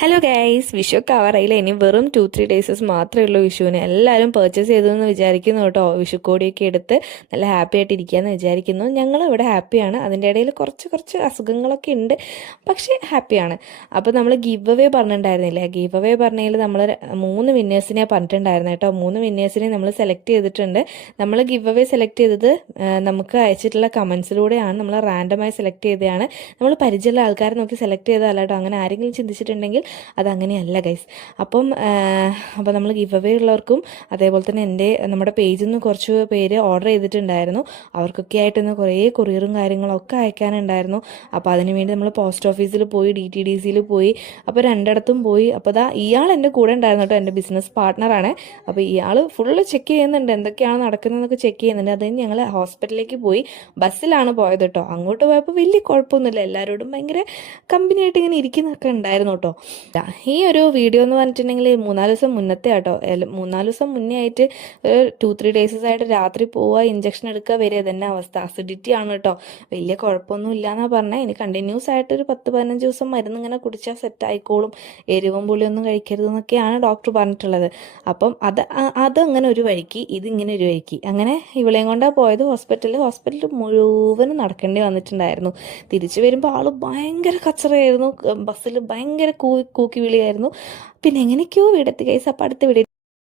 Hello guys, Vishu ഒക്കെ ആവാറായില്ല. ഇനി വെറും 2-3 ഡേയ്സസ് മാത്രമേ ഉള്ളൂ വിഷുവിന്. എല്ലാവരും പർച്ചേസ് ചെയ്തു എന്ന് വിചാരിക്കുന്നു കേട്ടോ. വിഷുക്കോടിയൊക്കെ എടുത്ത് നല്ല ഹാപ്പി ആയിട്ട് ഇരിക്കുകയെന്ന് വിചാരിക്കുന്നു. ഞങ്ങൾ ഇവിടെ ഹാപ്പിയാണ്. അതിൻ്റെ ഇടയിൽ കുറച്ച് അസുഖങ്ങളൊക്കെ ഉണ്ട്, പക്ഷേ ഹാപ്പിയാണ്. അപ്പോൾ നമ്മൾ ഗിവ് അവേ പറഞ്ഞിട്ടുണ്ടായിരുന്നില്ലേ? ഗിവ് അവേ പറഞ്ഞതിൽ നമ്മൾ 3 വിന്നേഴ്സിനെ പറഞ്ഞിട്ടുണ്ടായിരുന്നു കേട്ടോ. 3 വിന്നേഴ്സിനെ നമ്മൾ സെലക്ട് ചെയ്തിട്ടുണ്ട്. നമ്മൾ ഗിവ് അവേ സെലക്ട് ചെയ്തത് നമുക്ക് അയച്ചിട്ടുള്ള കമൻസിലൂടെയാണ്. നമ്മൾ റാൻഡമായി സെലക്ട് ചെയ്തതാണ്. നമ്മൾ പരിചയമുള്ള ആൾക്കാരെ നോക്കി സെലക്ട് ചെയ്തതല്ല കേട്ടോ. അങ്ങനെ ആരെങ്കിലും ചിന്തിച്ചിട്ടുണ്ടെങ്കിൽ അതങ്ങനെയല്ല ഗൈസ്. അപ്പോൾ നമ്മൾ ഗിവ് അവേ ഉള്ളവർക്കും അതേപോലെ തന്നെ നമ്മുടെ പേജിൽ നിന്ന് കുറച്ച് പേര് ഓർഡർ ചെയ്തിട്ടുണ്ടായിരുന്നു. അവർക്കൊക്കെ ആയിട്ടൊന്ന് കുറേ കൊറിയറും കാര്യങ്ങളൊക്കെ അയക്കാനുണ്ടായിരുന്നു. അപ്പോൾ അതിനുവേണ്ടി നമ്മൾ പോസ്റ്റ് ഓഫീസിൽ പോയി, DTDCയിൽ പോയി, അപ്പോൾ രണ്ടിടത്തും പോയി. അപ്പോൾ ഇയാൾ എൻ്റെ കൂടെ ഉണ്ടായിരുന്നു കേട്ടോ. എൻ്റെ ബിസിനസ് പാർട്ട്ണറാണ്. അപ്പോൾ ഇയാൾ ഫുള്ള് ചെക്ക് ചെയ്യുന്നുണ്ട്, എന്തൊക്കെയാണ് നടക്കുന്നതെന്നൊക്കെ ചെക്ക് ചെയ്യുന്നുണ്ട്. അതിന് ഞങ്ങൾ ഹോസ്പിറ്റലിലേക്ക് പോയി, ബസ്സിലാണ് പോയത് കേട്ടോ. അങ്ങോട്ട് പോയപ്പോൾ വലിയ കുഴപ്പമൊന്നുമില്ല, എല്ലാവരോടും ഭയങ്കര കമ്പനിയായിട്ട് ഇങ്ങനെ ഇരിക്കുന്നൊക്കെ ഉണ്ടായിരുന്നു കേട്ടോ. ഈ ഒരു വീഡിയോ എന്ന് പറഞ്ഞിട്ടുണ്ടെങ്കിൽ 3-4 ദിവസം മുന്നത്തെ കേട്ടോ. 3-4 ദിവസം മുന്നേ ആയിട്ട് 2-3 ഡേയ്സസ് ആയിട്ട് രാത്രി പോവുക, ഇഞ്ചക്ഷൻ എടുക്കുക, വരിക, തന്നെ അവസ്ഥ. അസിഡിറ്റി ആണ് കേട്ടോ. വലിയ കുഴപ്പമൊന്നും ഇല്ലയെന്നാണ് പറഞ്ഞത്. ഇനി കണ്ടിന്യൂസ് ആയിട്ട് ഒരു 10-15 ദിവസം മരുന്ന് ഇങ്ങനെ കുടിച്ചാൽ സെറ്റ് ആയിക്കോളും, എരിവും പുളിയൊന്നും കഴിക്കരുതെന്നൊക്കെയാണ് ഡോക്ടർ പറഞ്ഞിട്ടുള്ളത്. അപ്പം അതങ്ങനെ ഒരു വഴിക്ക്, ഇതിങ്ങനെ ഒരു വഴിക്ക്, അങ്ങനെ ഇവളെയും കൊണ്ടാണ് പോയത് ഹോസ്പിറ്റലിൽ മുഴുവനും നടക്കേണ്ടി വന്നിട്ടുണ്ടായിരുന്നു. തിരിച്ചു വരുമ്പോൾ ആൾ ഭയങ്കര കച്ചറയായിരുന്നു. ബസ്സിൽ ഭയങ്കര കൂക്കി വിളിയായിരുന്നു. പിന്നെ എങ്ങനെയൊക്കെയോ വീടെത്തി ഗൈസ്. അപ്പം അടുത്ത വീഡിയോ